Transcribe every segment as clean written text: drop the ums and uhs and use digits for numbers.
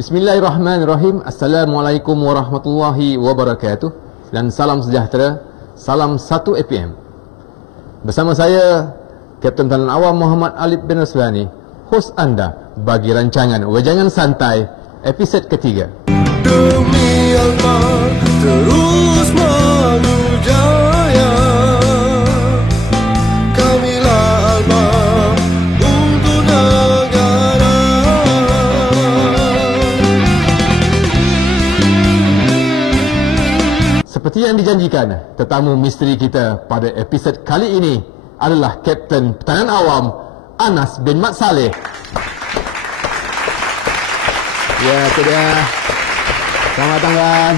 Bismillahirrahmanirrahim. Assalamualaikum warahmatullahi wabarakatuh. Dan salam sejahtera. Salam 1 APM. Bersama saya, Kapten Talan Awam Muhammad Alif bin Raslani, hos anda bagi rancangan Wejangan Santai episod ketiga. Demi Allah terus maju jaya, kamilah Alba untuk negara. Seperti yang dijanjikan, tetamu misteri kita pada episod kali ini adalah Kapten Talan Awam Anas bin Mat Saleh. Ya, itu dia. Selamat datang, Kan.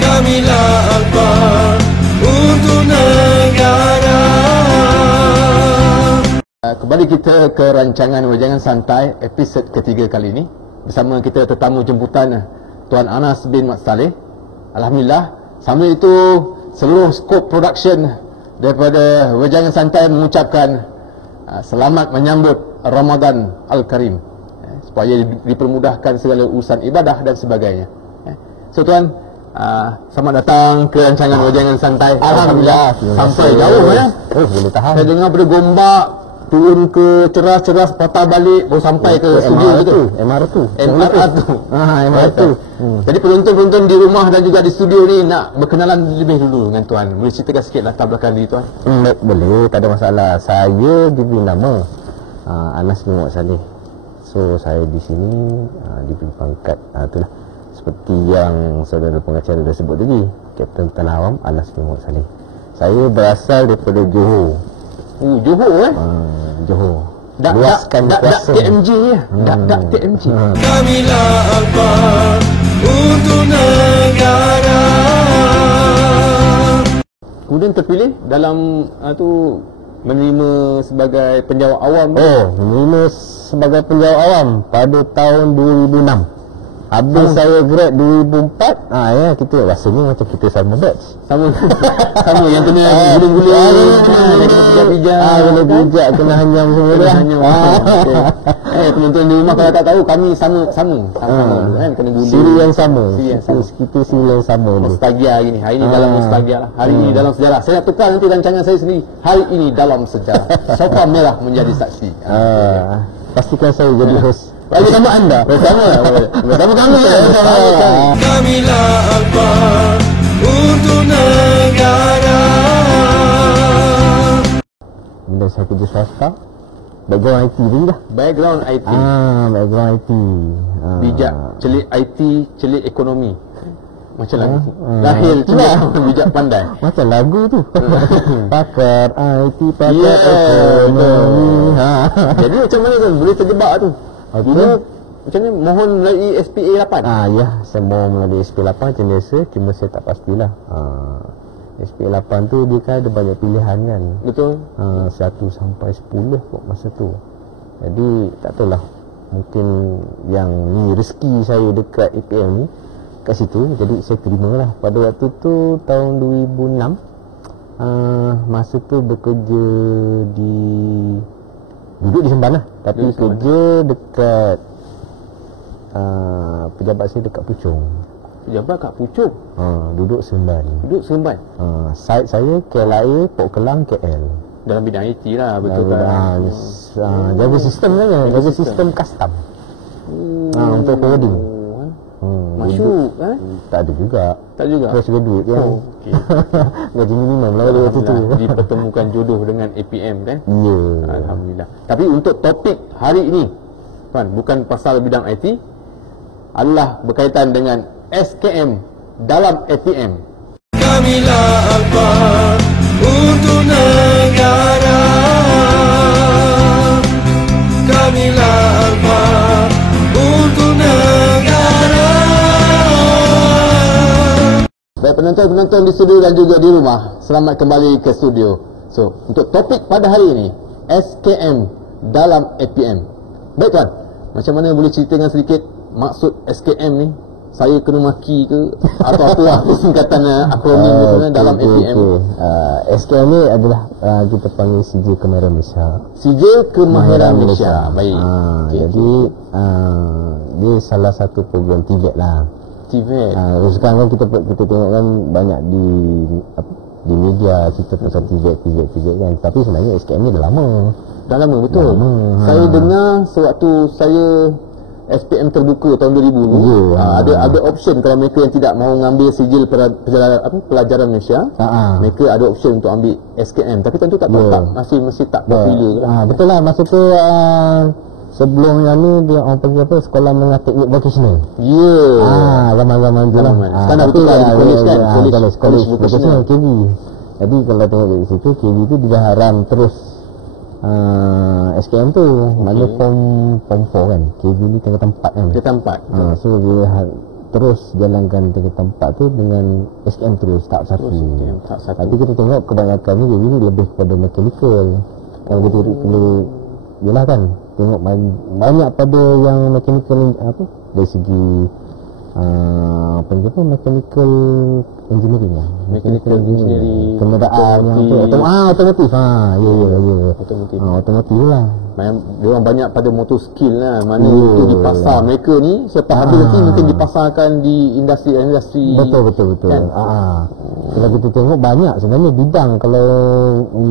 Kamilah Alba untuk negara. Kembali kita ke rancangan Wejangan Santai episod ketiga kali ini. Bersama kita tetamu jemputan Tuan Anas bin Mat Saleh. Alhamdulillah, sambil itu seluruh skop production daripada Wejangan Santai mengucapkan selamat menyambut Ramadan Al-Karim, supaya dipermudahkan segala urusan ibadah dan sebagainya. So Tuan, selamat datang ke rancangan Wejangan Santai. Alhamdulillah, sampai jauh ya. Boleh tahan. Saya dengar pada Gombak, turun ke Ceras, patah balik, baru sampai ke studio tu. MR tu. MR tu. Jadi penonton-penonton di rumah dan juga di studio ni nak berkenalan lebih dulu dengan Tuan. Boleh ceritakan sikit latar belakang diri Tuan? Boleh, tak ada masalah. Saya diberi nama Anas bin Mat Saleh. So saya di sini diberi pangkat itulah seperti yang saudara pengacara dah sebut tadi, Kapten Talan Awam Anas bin Mat Saleh. Saya berasal daripada Johor. Johor Johor. Dak TMJ ya. Dak TMJ. Kamilah Alba untuk negara. Kemudian terpilih dalam menerima sebagai penjawat awam. Menerima sebagai penjawat awam pada tahun 2006. Habis saya grad 2004. Ya, kita rasanya macam kita sama batch. Sama yang kena guling-guling, kena pijak-pijak, kena pijak, kena hanyam semua dah. Penonton di rumah kalau tak tahu, kami sama kan, kena guling. Siri yang sama. Kita siri yang sama. Nostalgia gini. Hari ini dalam nostalgia lah. Hari ini dalam sejarah. Saya nak tukar nanti rancangan saya sendiri. Hari ini dalam sejarah. Sofa merah menjadi saksi. Pastikan saya jadi host. Bagi nama anda. Bersama kami. Kamilah Alba untuk negara. Bila saya kerja swasta, background IT tadi dah. Background IT. Background IT. Bijak, celik IT, celik ekonomi. Macam lagu. Lahir celik, bijak pandai. Macam lagu tu. Pakar IT, pakar ekonomi. Jadi macam mana tu? Boleh terjebak tu? Dulu macam ni mohon melalui SPA 8. Ya, saya mohon melalui SPA 8 macam biasa. Cuma saya tak pastilah. SPA 8 tu dia kan ada banyak pilihan kan. Betul. 1 sampai 10 kot masa tu. Jadi tak tahulah, mungkin yang ni rezeki saya dekat APM ni kat situ. Jadi saya terimalah. Pada waktu tu tahun 2006, masa tu bekerja duduk di Semban lah, tapi kerja dekat pejabat saya dekat Puchong. Pejabat kat Puchong? Duduk Semban. Site saya KLIA, Port Kelang, KL. Dalam bidang IT lah, betul kan? Jaga sistem kan, jaga sistem custom. Untuk forwarding. Masuk tak ada juga. Tak juga? Fresh graduate kan. Okay. Gaji minimum lah waktu tu. Dipertemukan jodoh dengan APM kan? Ya. Alhamdulillah. Tapi untuk topik hari ini, Tuan, bukan pasal bidang IT, adalah berkaitan dengan SKM dalam APM. Kamilah Alba untuk negara. Kamilah Alba untuk negara. Baik penonton-penonton di studio dan juga di rumah, selamat kembali ke studio. So, untuk topik pada hari ini, SKM dalam APM. Baik Tuan, macam mana boleh ceritakan sedikit maksud SKM ni? saya kena maki ke atau apa singkatan akronim itu dalam SPM. SKM ni adalah kita panggil CJ Kemahiran Malaysia. CJ Kemahiran Malaysia. Baik. Jadi dia salah satu program TVET lah. TVET. Sekarang kan kita tengok kan banyak di media cerita pasal TVET kan. Tapi sebenarnya SKM ni dah lama. Dah lama betul. Saya dengar sewaktu saya SPM terbuka tahun 2000 dulu, ada option kalau mereka yang tidak mahu mengambil sijil pelajaran Malaysia, mereka ada option untuk ambil SKM, tapi tentu tak masih tak popular. Betul lah, masa tu sebelum yang ni dia orang panggil apa, sekolah menengah teknik vocational. Zaman-zaman tu lah. Sekarang dah betul lah di college kan, college vocational KV. Jadi kalau tengok dari situ, KV tu dia dah haram terus SKM tu. Mana form 4 kan, KV ni tingkatan 4 kan, tingkatan 4. So dia terus jalankan tingkatan 4 tu dengan SKM terus tahap 1. Tapi kita tengok kebanyakan ni KV ni lebih kepada mechanical. Kalau kita perlu yelah kan, tengok banyak pada yang mechanical dari segi mechanical engineering lah. Mechanical engineering, kenderaan yang otomotif. Otomotif lah. Dia orang banyak pada motor skill lah. Mana itu di pasar mereka ni selepas habis nanti mungkin dipasarkan di industri. Betul kan? Kalau kita tengok banyak sebenarnya bidang, kalau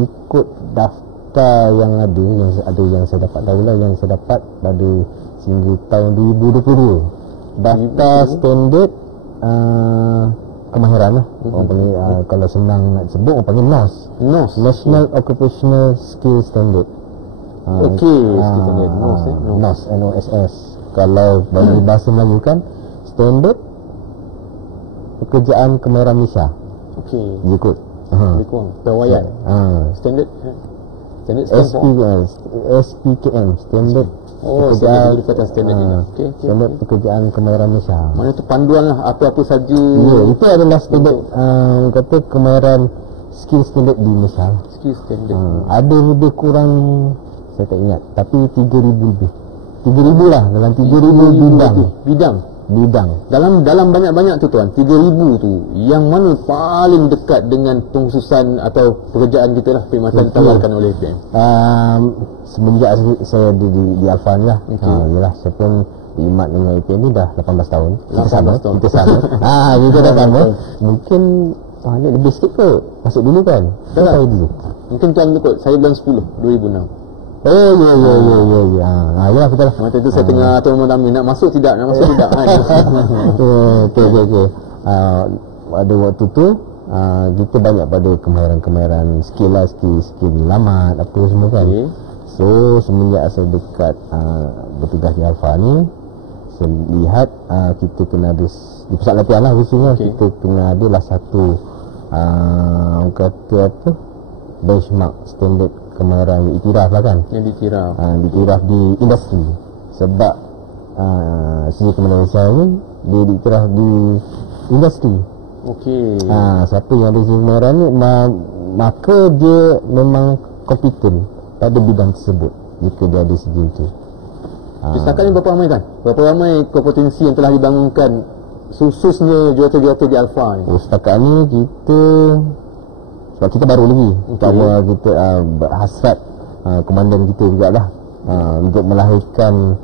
ikut daftar yang ada yang saya dapat tahu lah, yang saya dapat pada sehingga tahun 2022 daftar standard kemahiran lah. Orang panggil kalau senang nak sebut orang panggil NOS, National Occupational Skill Standard. Skill standard NOS, NOSS. Kalau bagi bahasa Melayu kan Standard Pekerjaan Kemahiran Malaysia. Dia ikut lebih kurang perwayan standard SPKM, Standard Pekerjaan Standard Pekerjaan Kemahiran Malaysia. Mana tu panduan lah apa-apa saja. Itu adalah standard kata kemahiran skill standard di Malaysia. Skill standard. Ada lebih kurang saya tak ingat, tapi 3,000 lebih. 3,000 lah, dalam 3,000 bidang. Dalam banyak-banyak tu tuan, 3,000 tu yang mana paling dekat dengan pengkhususan atau pekerjaan kita lah, perkhidmatan ditawarkan oleh PM? Semenjak saya di Alfa ni lah. Yalah, saya pun diimat dengan APM ni dah 18 tahun. Kita sama. Kita dah sama. Mungkin ni lebih sikit kot. Masuk dulu kan? Saya dulu. Mungkin tuan ikut, saya bulan 10 2006. Ya, betul lah. Masa tu saya tengah tuan Amin nak masuk tidak kan. Okey. Pada waktu tu kita banyak pada kemahiran skill lah, skill lamat apa semua kan. So semenjak saya dekat bertugas di Alfa ni, saya lihat kita kena ada di pusat latihan lah khususnya, kita kena ada lah satu kata apa, benchmark standard kemahiran yang iktiraf lah kan, yang diiktiraf di industri. Sebab CJ Kemahiran Malaysia ni dia diiktiraf di industri. Siapa yang ada CJ Kemahiran ni maka dia memang kompeten pada bidang tersebut jika dia ada sijil tu. Setakat ni berapa ramai kan? Berapa ramai kompetensi yang telah dibangunkan khususnya jurata-jurata di Alfa ni? Setakat ni kita, sebab kita baru lagi, kita berhasrat komandan kita jugalah untuk melahirkan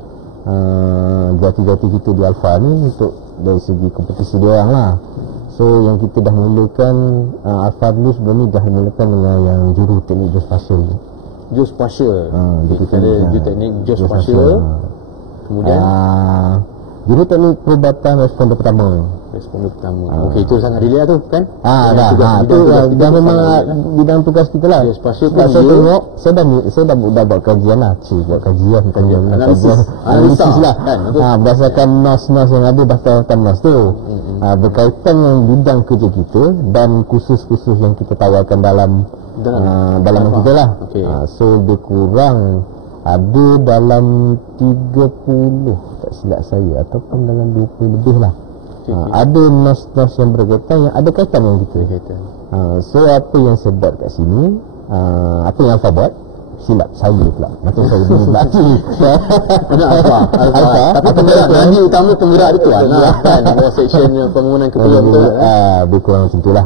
jurata-jurata kita di Alfa ni untuk dari segi kompetisi dia orang lah. So yang kita dah mulakan Alfa dulu sebelum ni dah mulakan dengan yang juru teknik geospatial. Kita ada juru teknik geospatial. Kemudian juru teknik perubatan responder pertama. Okey, itu sangat relate tu kan? Itu dah memang bidang tugas kita lah. Geospatial pun saya tengok, saya dah buat kajian lah. Buat kajian analisis lah kan? Berdasarkan NOS yang ada, berdasarkan NOS tu berkaitan dengan bidang kerja kita dan kursus-kursus yang kita tawarkan dalam kita lah. So lebih kurang ada dalam 30 tak silap saya, ataupun dalam 20 lebih lah. Ada NOS yang berkaitan, yang ada kaitan dengan kita. So apa yang saya buat kat sini, apa yang Alfa buat, silap saya pula. Macam saya dulu berarti. Alfa. Tapi penggerak nadi utama penggerak dia tuan lah kan. Section pembangunan kepala betul. Lebih kurang macam itulah.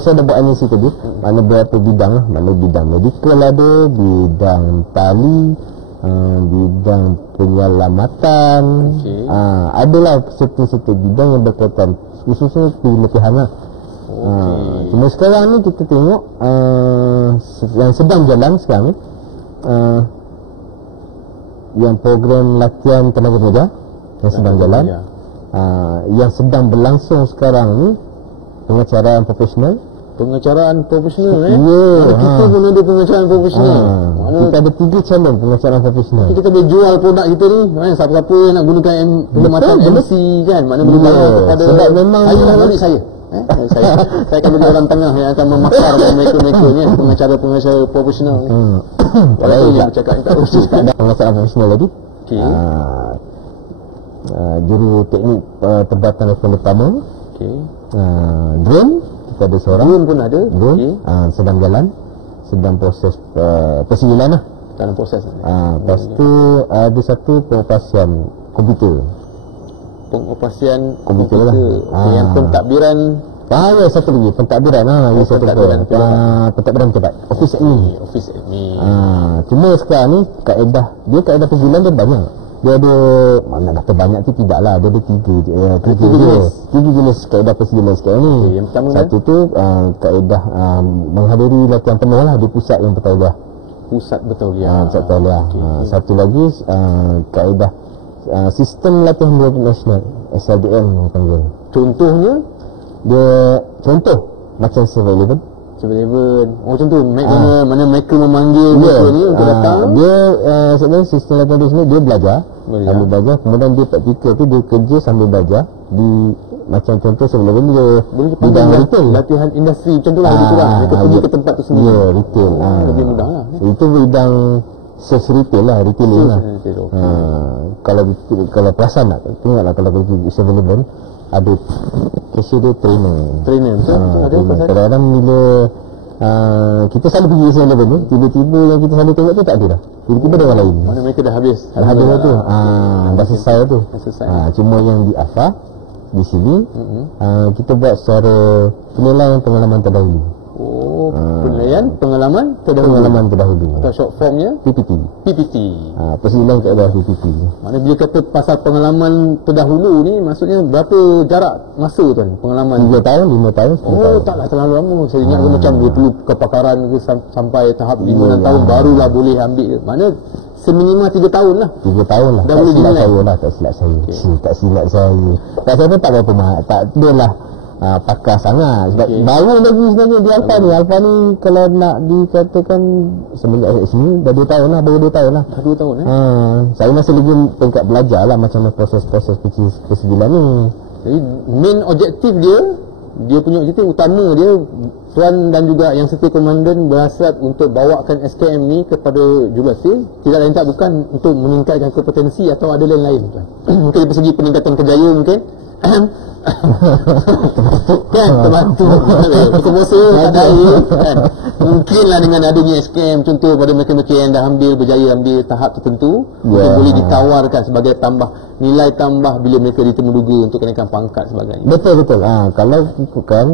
Saya dah buat analisis tadi. Mana berapa bidang lah. Mana bidang medical ada, bidang tali, bidang penyelamatan. Adalah serta-serta bidang yang berkaitan khususnya pelatihan lah. Cuma sekarang ni kita tengok yang sedang jalan sekarang ni, yang program latihan tenaga kerja yang sedang jalan, yang sedang berlangsung sekarang ni pengacaraan profesional. Pengacaraan profesional kita pun ada pengacaraan profesional. Kita ada 3 cabang pengacaraan profesional. Kita boleh jual produk kita ni, siapa-siapa yang nak gunakan perkhidmatan MC kan, mana boleh bayar kepada sebab memang saya saya akan bagi orang tengah yang akan memakar mereka ni pengacara profesional ni. Kalau dia bercakap tak usah ada pengacara profesional lagi. Juru teknik tempatan telefon pertama. Drone kita ada seorang. Drone pun ada. Drone sedang jalan, sedang proses persinggilan lah. Dalam proses. Lepas tu ada satu pengoperasian komputer. Pengoperasian komputer lah. Yang pentadbiran. Satu lagi pentadbiran pentadbiran cepat. Office admin. Cuma sekarang ni kaedah persinggilan dia banyak. Dia ada, mana kata banyak tu tidak lah. Dia ada tiga jenis kaedah persinggilan sekarang ni. Yang pertama satu tu kaedah menghadiri latihan penuh lah di pusat yang bertauliah. Pusat bertauliah. Satu lagi kaedah sistem latihan nasional SLDM yang panggil. Contohnya contoh macam 7-Eleven. Macam tu mana mereka memanggil mereka ni untuk datang. Dia sebenarnya sistem latihan nasional dia belajar sambil belajar, kemudian dia praktikal tu dia kerja sambil belajar di macam contoh 7-Eleven dia bidang retail, latihan industri contohlah lebih kurang mereka pergi ke tempat tu sendiri. Retail lebih mudah lah. Itu bidang sales retail lah, retailing lah. Kalau perasan nak tengoklah, kalau pergi 7-Eleven ada cashier dia trainer ada. Kadang-kadang bila kita selalu pergi 7-Eleven ni, tiba-tiba yang kita selalu tengok tu tak ada dah. Tiba-tiba ada orang lain. Mana mereka dah habis. Dah tu. Dah selesai tu. Cuma yang di AFA di sini kita buat secara penilaian pengalaman terdahulu. Penilaian pengalaman terdahulu. Atau short formnya PPT. Persinggilan kaedah PPT. Mana bila kata pasal pengalaman terdahulu ni, maksudnya berapa jarak masa tuan pengalaman? 3 tahun, 5 tahun. Taklah terlalu lama. Saya ingat macam dia perlu kepakaran ke sampai tahap 5-6 tahun barulah boleh ambil ke. Mana seminimal 3 tahun lah. 3 tahun lah. Dah boleh dinilai. Tak silap saya. Tak silap saya. Tak saya pun tak berapa mahal. Tak dia lah pakar sangat. Sebab baru lagi sebenarnya di Alfa ni kalau nak dikatakan semenjak sini dah 2 tahun lah. Baru 2 tahun lah. 2 tahun saya masih lagi peringkat belajar lah macam mana proses-proses persinggilan ni. Jadi main objektif dia punya objektif utama dia, tuan dan juga yang serta komandan berhasrat untuk bawakan SKM ni kepada jurulatih. Tidak lain tak bukan untuk meningkatkan kompetensi atau ada lain-lain tuan. Mungkin dari segi peningkatan kerjaya mungkin kan terbantu berkuasa tak ada kan. Mungkinlah dengan adanya SKM contoh pada mereka-mereka yang dah berjaya ambil tahap tertentu, boleh ditawarkan sebagai nilai tambah bila mereka ditemuduga untuk kenaikan pangkat sebagainya. Betul. Kalau ikutkan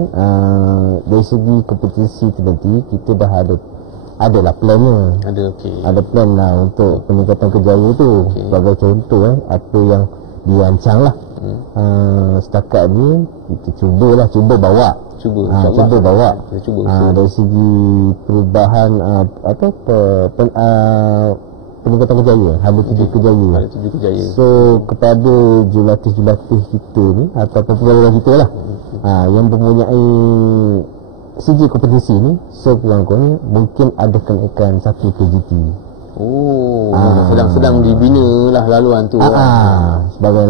dari segi kompetensi tu nanti kita dah adalah plannya. Ada plan lah untuk peningkatan kerjaya tu. Sebagai contoh apa yang dirancang lah. Setakat ni kita cuba bawa dari segi perubahan peningkatan kerjaya, hala tuju kerjaya. So kepada jurulatih kita ni atau pegawai kita lah yang mempunyai segi kompetensi ni, so kurang-kurangnya mungkin ada kenaikan 1 PGT. Sedang dibina lah laluan tu. Sebagai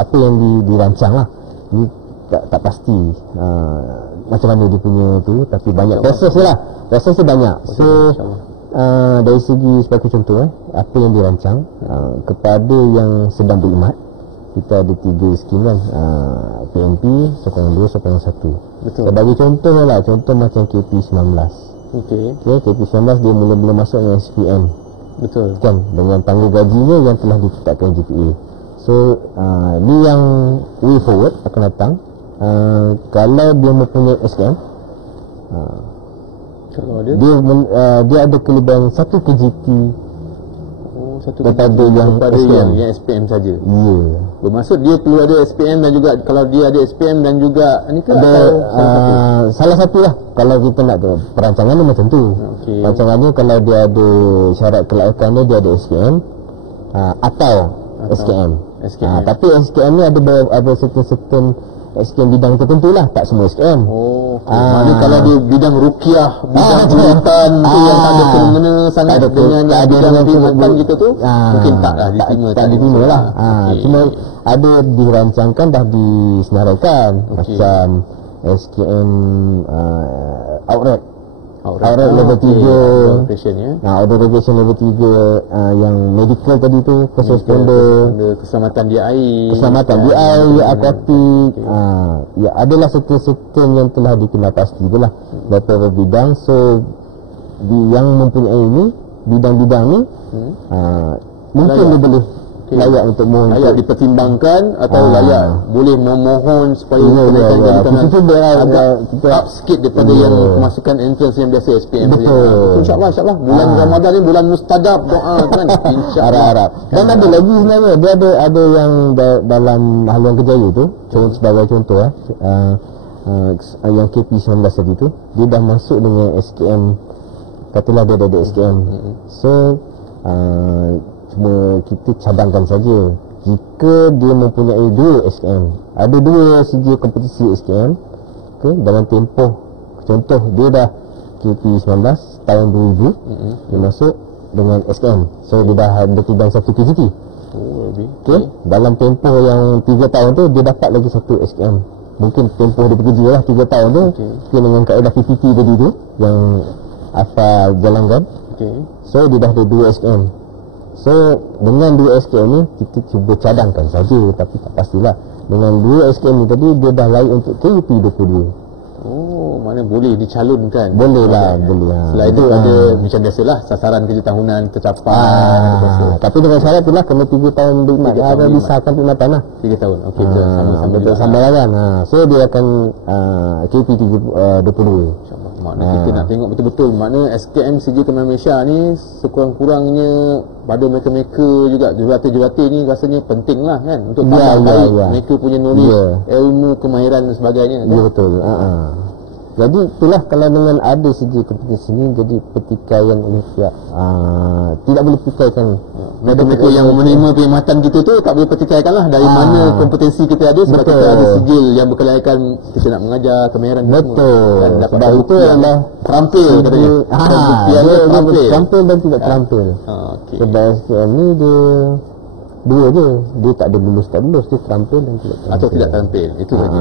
apa yang dirancang lah. Ni tak pasti macam mana dia punya tu, tapi banyak proses lah. Prosesnya banyak. So dari segi sebagai contoh apa yang dirancang kepada yang sedang berkhidmat, kita ada 3 skim kan, PMP, sokongan 2, sokongan 1. Sebagai contoh lah, contoh macam KP19 Okey. Okay, KP19 dia mula-mula masuk dengan SPM. Betul. Kan, dengan tangga gajinya yang telah ditetapkan JPA. So, ni yang way forward akan datang. Kalau dia mempunyai SKM, Kalau ada dia ada kelebihan satu KGT satu daripada yang SPM saja. Ya. Bermaksud dia perlu ada SPM dan juga kalau dia ada SPM dan juga ni ke Ada salah satu lah. Kalau kita nak tu perancangan dia macam tu. Okey. Perancangannya kalau dia ada syarat kelayakan dia ada SKM atau SKM. Tapi SKM ni ada certain SKM bidang tertentu lah, tak semua SKM. Oh, okay. Maknanya kalau dia bidang rukiah, bidang jurutan tu yang tak ada kena sangat dengan bidang perkhidmatan kita tu, mungkin tak lah diterima. Tak diterima lah. Okay. Cuma ada dirancangkan, dah disenaraikan. Macam SKM Outright level 3, Auto Regulation level 3, yang medical tadi tu, first responder, keselamatan di air, akuatik, ya adalah certain yang telah dikenal pasti itulah beberapa bidang. So yang mempunyai ini bidang-bidang ni mungkin dia boleh layak untuk layak dipertimbangkan atau layak boleh memohon supaya kenaikan jabatan agak up sikit daripada yang pemasukan entrance yang biasa SPM. Betul. InsyaAllah bulan Ramadan ni bulan mustajab doa kan. Harap-harap. Dan ada lagi sebenarnya, dia ada yang dalam Haluan Kejaya tu, sebagai contoh yang KP19 tadi tu, dia dah masuk dengan SKM, katalah dia ada SKM. So cuma kita cadangkan saja jika dia mempunyai 2 SKM, ada 2 segi kompetisi SKM, dalam tempoh, contoh dia dah KP19 tahun 2000, dia masuk dengan SKM, so dia dah ada tidang 1 KGT. Dalam tempoh yang 3 tahun tu dia dapat lagi 1 SKM. Mungkin tempoh dia bekerja lah 3 tahun tu, dengan kaedah PPT tadi tu yang Afal jalankan. So dia dah ada 2 SKM. So dengan 2 SKM ni kita cuba cadangkan saja, tapi tak pastilah. Dengan 2 SKM ni tadi dia dah layak untuk KUP22. Oh, mana boleh dicalonkan? Boleh lah, boleh. Selain itu ada macam biasalah sasaran kerja tahunan tercapai. Tapi dengan syarat tu lah kena 3 tahun berkhidmat. Ada disahkan perkhidmatan lah 3 tahun. Okey, sama-sama betul sama kan. So dia akan KUP22. InsyaAllah. Makna kita nak tengok betul-betul makna SKM CJ Kementerian Malaysia ni sekurang-kurangnya pada mereka-mereka juga jurulatih-jurulatih ni rasanya penting lah kan untuk tambah baik mereka punya knowledge, ilmu, kemahiran dan sebagainya kan? Ya betul. Jadi itulah kalau dengan ada segi kompetisi ni, jadi pertikaian oleh pihak tidak boleh pertikaikan. Mereka yang menerima perkhidmatan kita tu tak boleh pertikaikan lah dari mana kompetensi kita ada, sebab kita ada sijil yang berkelayakan kita nak mengajar kemahiran. Betul. Dan dapat sebab itu adalah terampil katanya. Terampil dan tidak terampil. Sebab SKM ni dia 2 je, dia tak ada lulus tak lulus, dia terampil dan tidak terampil. Atau tidak terampil, itu saja.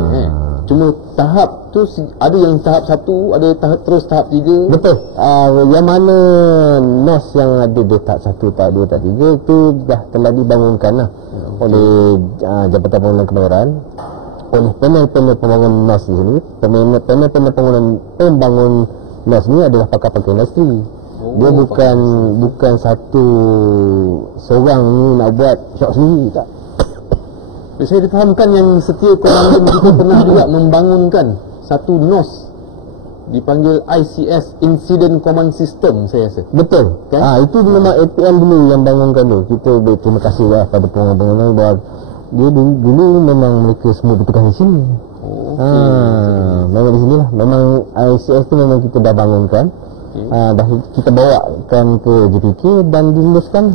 Cuma tahap tu ada yang tahap 1, ada terus tahap 3. Betul. Yang mana NOS yang ada di tahap 1, tahap 2, tahap 3 itu dah telah dibangunkan lah oleh Jabatan Pembangunan Kemahiran, oleh panel-panel pembangunan NOS di sini. Panel-panel pembangun NOS ni adalah pakar-pakar industri. Dia bukan satu seorang ni nak buat syok sendiri, tak. Saya difahamkan yang setiap komandan kita pernah juga membangunkan satu NOS dipanggil ICS, Incident Command System, saya rasa. Betul kan? Itu memang APM dulu yang bangunkan tu. Kita berterima kasih lah pada pengguna bahawa dia dulu memang mereka semua bertugas di sini. Memang di sini lah. Memang ICS tu memang kita dah bangunkan. Dah kita bawakan ke JPK dan diluluskan.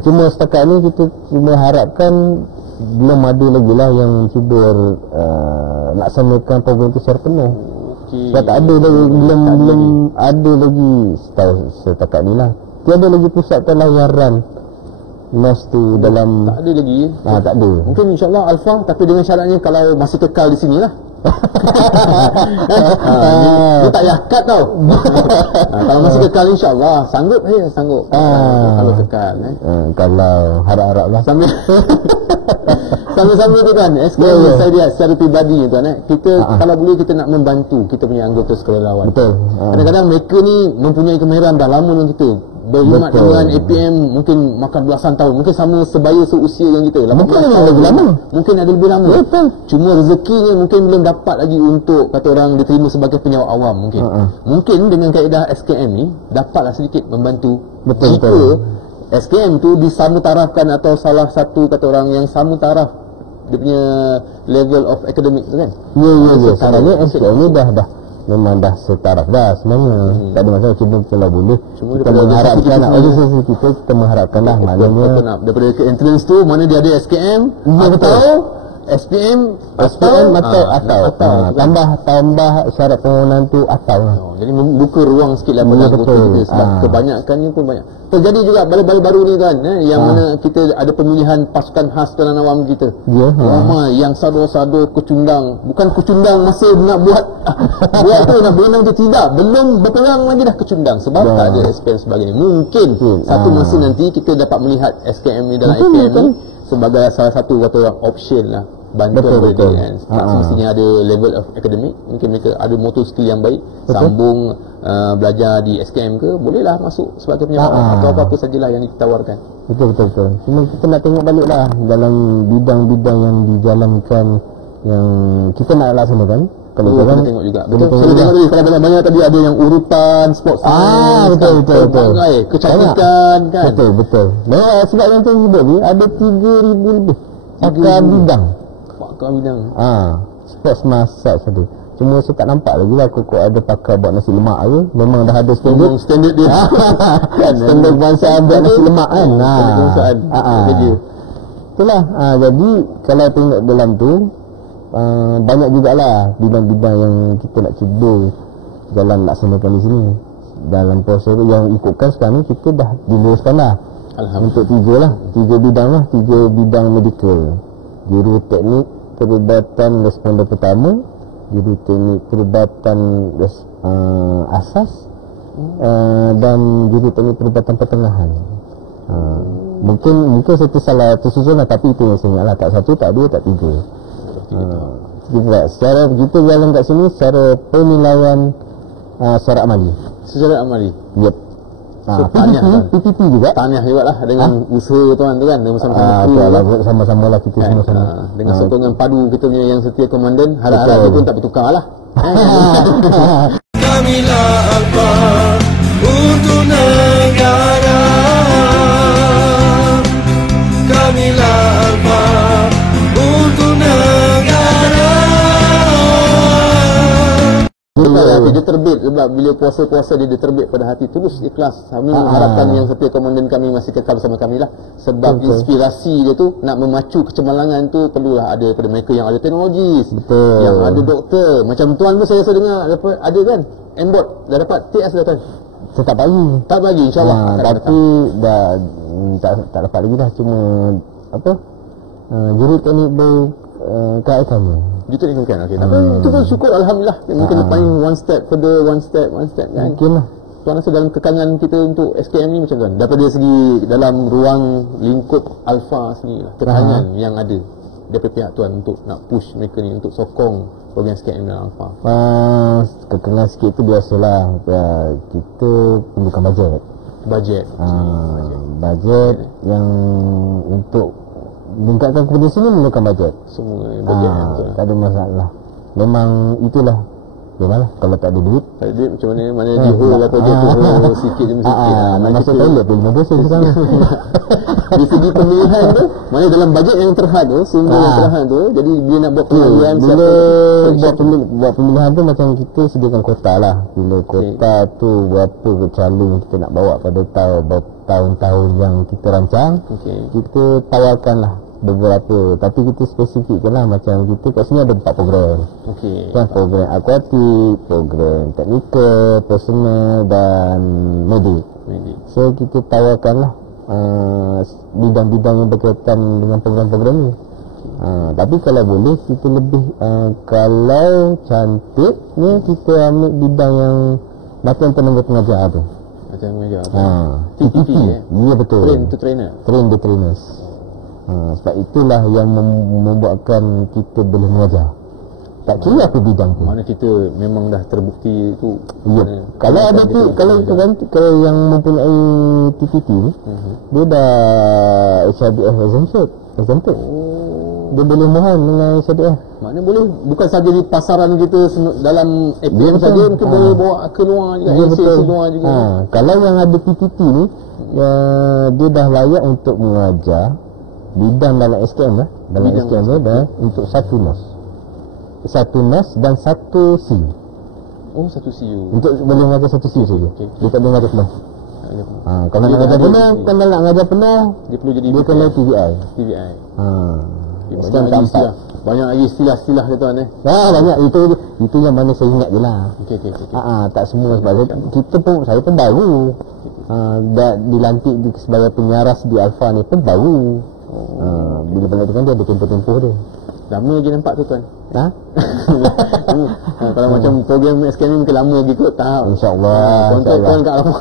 Cuma setakat ni kita cuma harapkan belum ada lagi lah yang cuba laksanakan program itu secara penuh. Sebab tak ada lagi, belum ada lagi setakat ni lah. Tiada lagi pusat pelayaran NOS tu dalam. Tak ada lagi. Tak ada. Mungkin insyaAllah Alfa, tapi dengan syaratnya kalau masih kekal di sini lah. Dia tak yakat tau. Kalau masih kekal insyaAllah sanggup. Sanggup kalau kekal. Kalau harap-harap lah Sama-sama tu kan. SKM ni saya lihat secara peribadi tuan kita kalau boleh kita nak membantu kita punya anggota sukarelawan. Betul. Kadang-kadang mereka ni mempunyai kemahiran dah lama dengan kita. Berkhidmat dengan APM mungkin makan belasan tahun, mungkin sama sebaya seusia dengan kita. Mungkin lebih lama. Mungkin ada lebih lama. Betul. Cuma rezekinya mungkin belum dapat lagi untuk kata orang diterima sebagai penyawat awam mungkin. Mungkin dengan kaedah SKM ni dapatlah sedikit membantu. Betul, jika SKM tu disama tarafkan atau salah satu kata orang yang sama taraf dia punya level of academic tu kan. Ya. Sekarang ni SKM ni dah memang dah setaraf dah sebenarnya. Tak ada masalah, cuma kalau boleh cuma kita mengharapkan organisasi kita mengharapkan lah maknanya daripada ke entrance tu mana dia ada SKM atau SPM atau tambah syarat permohonan tu atau lah. Jadi membuka ruang sikit lah pada anggota kita sebab kebanyakannya pun banyak. Terjadi juga baru-baru ni kan yang mana kita ada pemilihan pasukan khas Tuan Awam kita. Ramai yang sado-sado kecundang, bukan kecundang masa nak buat tu nak berenang tu tidak, belum berperang lagi dah kecundang sebab tak ada SPM sebagainya. Mungkin satu masa nanti kita dapat melihat SKM ni dalam APM ni sebagai salah satu kata orang option lah bantuan betul. kan. Tak semestinya ada level of academic, mungkin mereka ada motor skill yang baik, sambung belajar di SKM ke, bolehlah masuk sebagai penyawat atau apa-apa sajalah yang ditawarkan. Betul. Cuma kita nak tengok balik lah dalam bidang-bidang yang dijalankan yang kita nak laksanakan. Kalau kita tengok juga. Betul. Saya tengok tadi kalau banyak tadi ada yang urutan sport science, betul. Kecantikan kan. Betul. Dan sebab yang saya sebut ni ada 3,000 lebih pakar bidang. Sports massage ada. Cuma saya tak nampak lagi lah kok ada pakar buat nasi lemak ke. Memang dah ada standard dia. Standard kebangsaan buat nasi lemak kan. Itulah. Jadi kalau tengok dalam tu banyak jugalah bidang-bidang yang kita nak cuba jalan laksanakan di sini. Dalam proses yang ikutkan sekarang ni kita dah diluruskan lah untuk 3 bidang lah, 3 bidang medical. Juru teknik perubatan responden pertama, juru teknik perubatan asas dan juru teknik perubatan pertengahan. Mungkin saya tersalah tersusun lah, tapi itu yang saya ingat lah, tak 1, tak 2, tak 3. Secara kita jalan kat sini secara penilaian syarat amali. Secara amali. Yep. So, PPP juga. Tahniah juga lah dengan usaha tuan tu kan. Dengan sama-sama lah kita semua sama. Dengan sokongan padu kita punya yang setia komandan. Harap-harap dia pun tak bertukar lah. Kamilah Alfa untuk negara. Kamilah Alfa untuk negara. Dia terbit sebab bila puasa-puasa dia terbit pada hati tulus ikhlas. Kami mengharapkan yang setia komandan kami masih kekal bersama kami lah. Sebab inspirasi dia tu nak memacu kecemerlangan tu perlulah ada daripada mereka yang ada teknologis, yang ada doktor. Macam tuan pun saya rasa dengar ada kan M-Bot dah dapat TS dah tuan. Saya tak bagi insyaAllah tapi dah tak dapat lagi dah. Cuma juru teknik berkaitannya Juta ni kan. Okey. Tapi itu pun syukur alhamdulillah. Mungkin lepas ni one step further, one step kan. Mungkinlah. Tuan rasa dalam kekangan kita untuk SKM ni macam tuan? Daripada segi dalam ruang lingkup Alfa sendiri lah, kekangan yang ada daripada pihak tuan untuk nak push mereka ni untuk sokong program SKM dalam Alfa. Kekangan sikit tu biasalah. Kita perlukan bajet yang untuk meningkatkan kompetisi ni memerlukan bajet. Semua bajet tak ada masalah. Memang itulah. Memanglah kalau tak ada duit. Tak ada duit macam mana Johor lah projek tu sikit demi sikit. Nak masuk toilet pun 50 sekarang. Dari segi pemilihan tu, mana dalam bajet yang terhad tu, sumber yang terhad tu, jadi bila nak buat pemilihan buat pemilihan tu macam kita sediakan kota lah. Bila kota tu berapa calon kita nak bawa pada tahun-tahun yang kita rancang, kita tawarkan lah beberapa, tapi kita spesifikkan lah. Macam kita kat sini ada 4 program. Kan, program akuatik, program teknikal, personal dan medik. So kita tawarkan lah bidang-bidang yang berkaitan dengan program-program ni. Tapi kalau boleh kita lebih kalau cantik ni kita ambil bidang yang macam tenaga pengajar tu. Macam pengajar TTP Ya betul. Train to trainer. Train the trainers. Sebab itulah yang membuatkan kita boleh mengajar. Tak kira apa bidang tu. Mana kita memang dah terbukti tu. Ya. Kalau ada tu, kalau yang mempunyai TPT ni, dia dah HRDF exempted. Dia boleh mohon dengan HRDF. Maknanya boleh bukan saja di pasaran kita dalam APM saja, mungkin boleh bawa ke luar juga, LCC luar juga. Kalau yang ada PTT ni, dia dah layak untuk mengajar bidang dalam SKM lah. Dalam SKM ni dah untuk satu NOS dan satu CU. Oh, satu CU. Untuk boleh mengajar satu CU saja. Dia tak boleh mengajar penuh. Kalau nak mengajar penuh, kalau nak mengajar penuh, dia perlu jadi dia kena TVI. Banyak lagi istilah-istilah dia tuan banyak. Itu yang mana saya ingat je lah. Okey. Tak semua sebab saya pun baru. Dilantik sebagai penyaras di Alfa ni pun baru. Bila balik kan dia ada tempoh-tempoh dia. Lama lagi nampak tu tuan. Kalau macam program SKM ni mungkin lama lagi kot tahap. InsyaAllah. Kontrak tuan kat lama.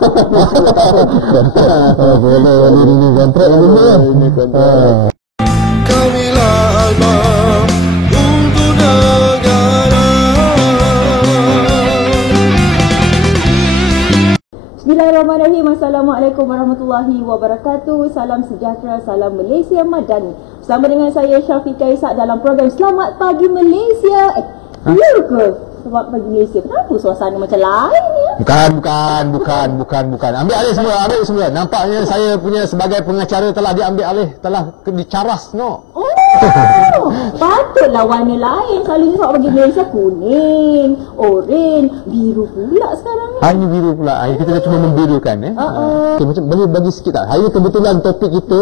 Boleh ini kontrak lagi ni. Kamilah Alfa untuk negara. Bismillahirrahmanirrahim. Assalamualaikum warahmatullahi wabarakatuh. Salam sejahtera, salam Malaysia Madani. Bersama dengan saya Syafiqah Ishak dalam program Selamat Pagi Malaysia. Ya ke? Selamat Pagi Malaysia. Kenapa suasana macam lain ni ya? Bukan. Ambil alih semua. Nampaknya saya punya sebagai pengacara telah diambil alih, telah dicaras no. Patutlah warna lain. Selalunya Selamat Pagi Malaysia kuning, oranye, biru pula sekarang ni. Hanya biru pula. Kita dah cuma membirukan Okay, macam boleh bagi sikit tak? Hari ni kebetulan topik kita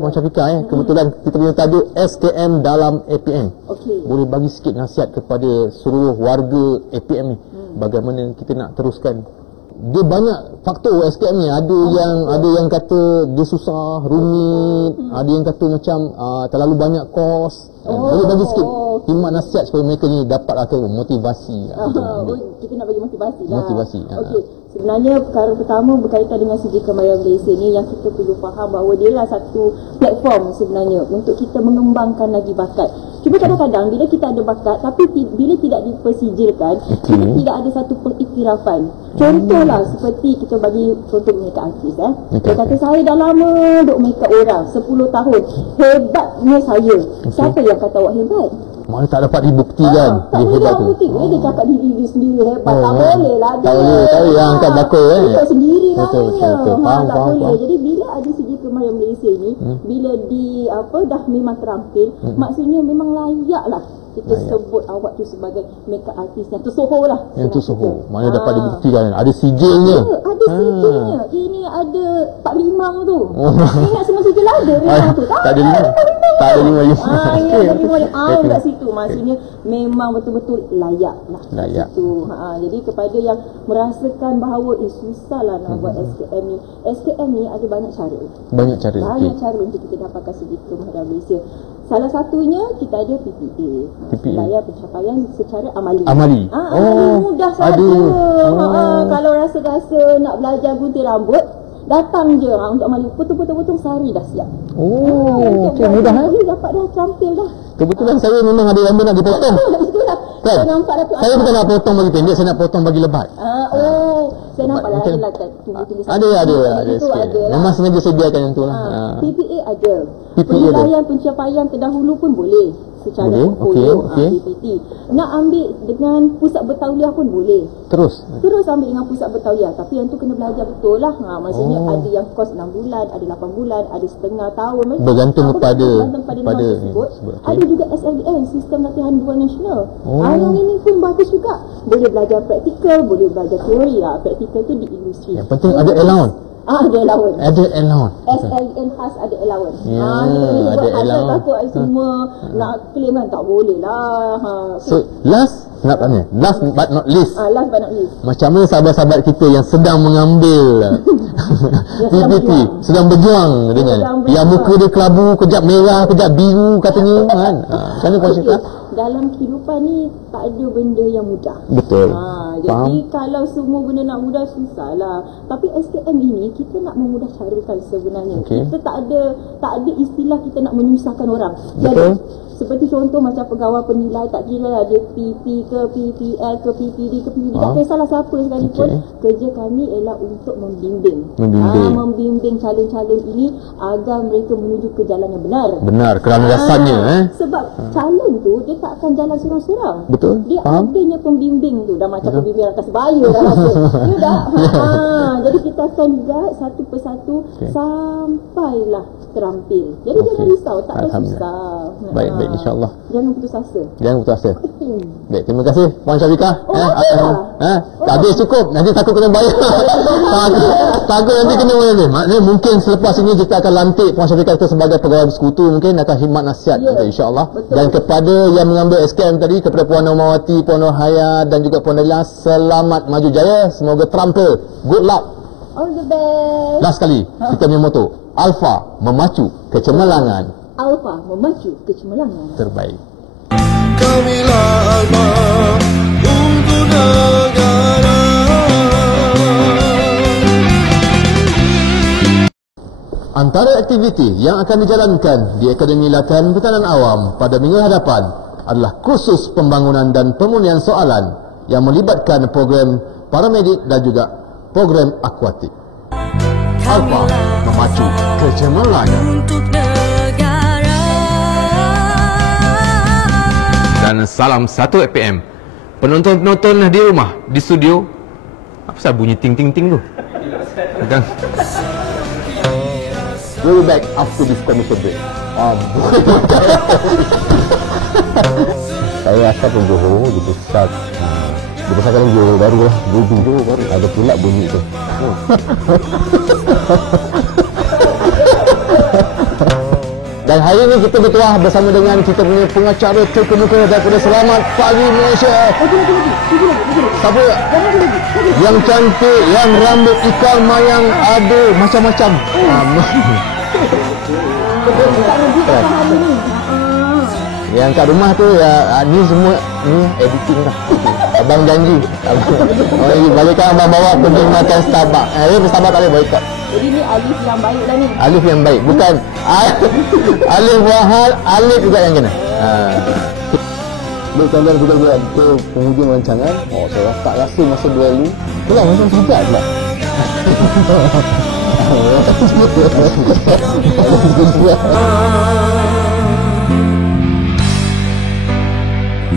macam Fika kebetulan kita punya tajuk SKM dalam APM. Okey. Boleh bagi sikit nasihat kepada seluruh warga APM ni bagaimana kita nak teruskan. Dia banyak faktor SKM ni. Ada yang kata dia susah, rumit, ada yang kata macam terlalu banyak kos. Boleh bagi sikit khidmat nasihat supaya mereka ni dapat motivasi. Kita nak bagi motivasi lah. Motivasi. Okey. Sebenarnya perkara pertama berkaitan dengan Sijil Kemahiran Malaysia ni yang kita perlu faham bahawa dia lah satu platform sebenarnya untuk kita mengembangkan lagi bakat. Cuma kadang-kadang bila kita ada bakat tapi bila tidak dipersijilkan, kita tidak ada satu pengiktirafan. Contohlah seperti kita bagi contoh make up artist Dia kata saya dah lama duk make up orang 10 tahun. Hebatnya saya. Siapa yang kata awak hebat? Mana tak dapat dibuktikan tak dia boleh hebat tu. bukti. Dia cakap diri dia sendiri hebat. Tak boleh lah dia. Tak boleh. Tahu yang angkat bakul Dia sendiri Betul. Faham. Faham. Jadi bila ada Sijil Kemahiran Malaysia ni, bila dah memang terampil, maksudnya memang layak lah kita sebut awak tu sebagai makeup artist yang tersohor lah. Yang tersohor. Mana dapat dibuktikan. Ada sijilnya. Ada sijilnya. Ini ada Pak Limang tu. Ingat semua sijil ada Limang tu. Tak ada limang. Tak ada limang. Ya, ada limang. Kat situ. Maksudnya memang betul-betul layak lah. Layak. Jadi kepada yang merasakan bahawa susahlah nak buat SKM ni. SKM ni ada banyak cara. Banyak cara. Cara untuk kita dapatkan Sijil Kemahiran Malaysia. Salah satunya kita ada PPA. Layar pencapaian secara amali. Amali mudah saja. Kalau rasa-rasa nak belajar gunting rambut, datang je untuk amali. Potong-potong sehari dah siap. Okey, mudah Boleh dapat dah terampil dah. Kebetulan saya memang ada rambut nak dipotong. Itulah. Kan? Saya nampak dah tu. Saya bukan nak potong bagi pendek, saya nak potong bagi lebat. Saya nampak dah tunggu-tunggu. Ada Itu sikit. ada lah. Memang sengaja sediakan yang tu lah. PPA ada. PPA Penilaian pencapaian terdahulu pun boleh secara portfolio. PPT. Nak ambil dengan pusat bertauliah pun boleh. Terus ambil dengan pusat bertauliah. Tapi yang tu kena belajar betul lah. Maksudnya ada yang kos 6 bulan, ada 8 bulan, ada setengah tahun. Bergantung kepada norma tersebut. Ada juga SLDN, Sistem Latihan Dual Nasional. Yang ini pun bagus juga. Boleh belajar praktikal, boleh belajar teori lah. Praktikal tu di industri. yang penting ada allowance. Ada allowance. Ada allowance. SLN khas ada allowance. Ada allowance. Takut semua nak claim kan tak boleh lah. So last nak tanya, last but not least. Last but not least. Macam mana sahabat-sahabat kita yang sedang mengambil PPT, sedang berjuang dengan yang muka dia kelabu, kejap merah, kejap biru katanya kan. Macam mana puan cakap? dalam kehidupan ni tak ada benda yang mudah. Betul. Jadi kalau semua benda nak mudah, susahlah. Tapi SKM ini kita nak memudah carakan sebenarnya. Kita tak ada istilah kita nak menyusahkan orang. Betul. Jadi seperti contoh macam pegawai penilai, tak kira lah dia PP ke PPL ke PPD ke PPD, tak kisahlah siapa sekalipun, kerja kami ialah untuk membimbing calon-calon ini agar mereka menuju ke jalan yang benar. Benar, kerana dasarnya Sebab calon tu dia tak akan jalan seorang-seorang. Betul. Dia adanya pembimbing tu, dah macam pembimbing atas sebaya dah rasa. Ya tak? Jadi kita akan guide satu persatu sampailah terampil. Jadi jangan risau, tak ada susah. Baik, insya-Allah. Jangan putus asa. Baik, terima kasih Puan Syafiqah. Habis cukup. Nanti takut kena bayar. takut nanti kena bayar. Maknanya mungkin selepas ini kita akan lantik Puan Syafiqah kita sebagai pegawai bersekutu, mungkin akan khidmat nasihat insya-Allah. Dan kepada yang mengambil SKM tadi, kepada Puan Normawati, Puan Nurhaya dan juga Puan Dalila, selamat maju jaya, semoga terampil. Good luck. All the best. Last sekali, kita punya moto, Alfa memacu kecemerlangan. Alfa memacu kecemerlangan. Terbaik. Kamilah Alfa untuk negara. Antara aktiviti yang akan dijalankan di Akademi Latihan Pertahanan Awam pada minggu hadapan adalah kursus pembangunan dan pemulihan soalan yang melibatkan program paramedik dan juga program akuatik. Alfa memacu kecemerlangan. Untuk negara. Dan salam 1 APM. Penonton-penonton di rumah, di studio. Apa sebab bunyi ting-ting-ting tu? Kan? We'll be back after this commercial break. Saya asal pun Johor, dibesarkan Johor baru lah. Johor baru. Ada pula bunyi tu. Dan hari ini kita bertuah bersama dengan kita punya pengacara terkemuka daripada Selamat Pagi Malaysia. Siapa? Yang cantik, yang rambut ikan mayang ada macam-macam. Yang kat rumah tu ya, ni semua ni editing dah. Abang janji. Balikkan abang bawa pergi makan Starbucks. Starbucks tak boleh boykot. Jadi ni Alif yang baik lah ni. Alif yang baik, bukan Alif Wahal, Alif juga yang kena. Berkandang juga ke penghujung rancangan. Saya tak rasa masa dulu. Itulah macam sahabat pula.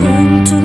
Untuk